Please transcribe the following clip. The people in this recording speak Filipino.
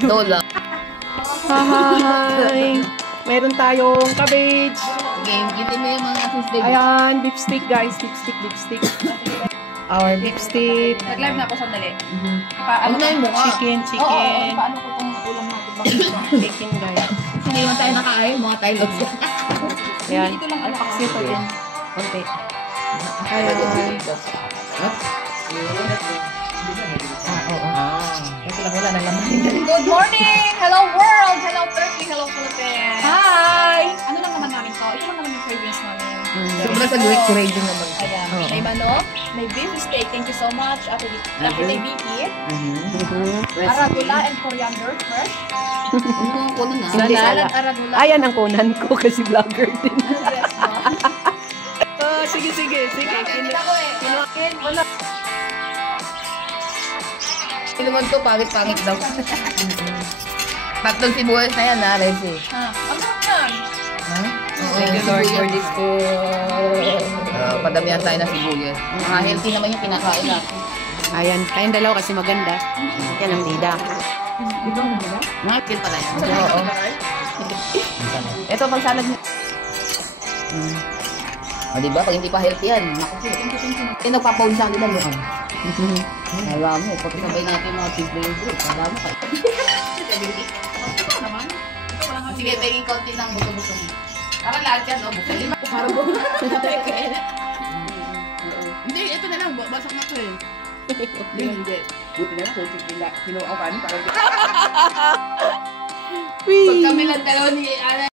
Lola. Hi! Meron tayong cabbage. Game, gitin mo yung mga fish. Ayan, beef stick guys. Beef stick. Our beef stick. Nag-live na ako sandali. Ano na yung mukha? Chicken. Oo, paano ko itong ulam natin? Chicken guys. Hindi naman tayo nakaayon, mga tayo. Ayan. Ito lang ano. Paksi pa din. Konti. Ayan. Wala na naman. Good morning! Hello world! Hello Turkey! Hello Philippines! Hi! Ano lang naman namin to? Ito lang naman yung cravings namin. Sobrang sa great craving naman. Ayan. May manok, may beef steak. Thank you so much. Ate Vicky. Arugula and coriander fresh. Kunan na. Salad arugula. Ayan ang kunan ko kasi vlogger din. Sige. Wala. Hindi naman to, pangit daw. Tatlong sibuyas na yan, ha, Resi? Ha? Ano yan? Ha? Thank you Lord for this food. Padamihan tayo na sibuyas. Mga healthy naman yung pinakain natin. Ayan, kayong dalawa kasi maganda. Yan ang bida. Nakakit pala yan. Oo. Ito, pang salad niya. O, diba? Pag hindi pa healthy yan. Naku, nagpapaun sa nila yun. Alam mo, pagkasabay natin mga simple yung food. Alam mo kayo. Ito naman. Sige, tingin konti ng buto-buto. Para lahat yan, no? Buto lima. Para buto. Hindi, ito na lang. Basak na ito eh. Hindi. Buti na lang. Kinuha ka. Pag kami lang dalawa ni Ana.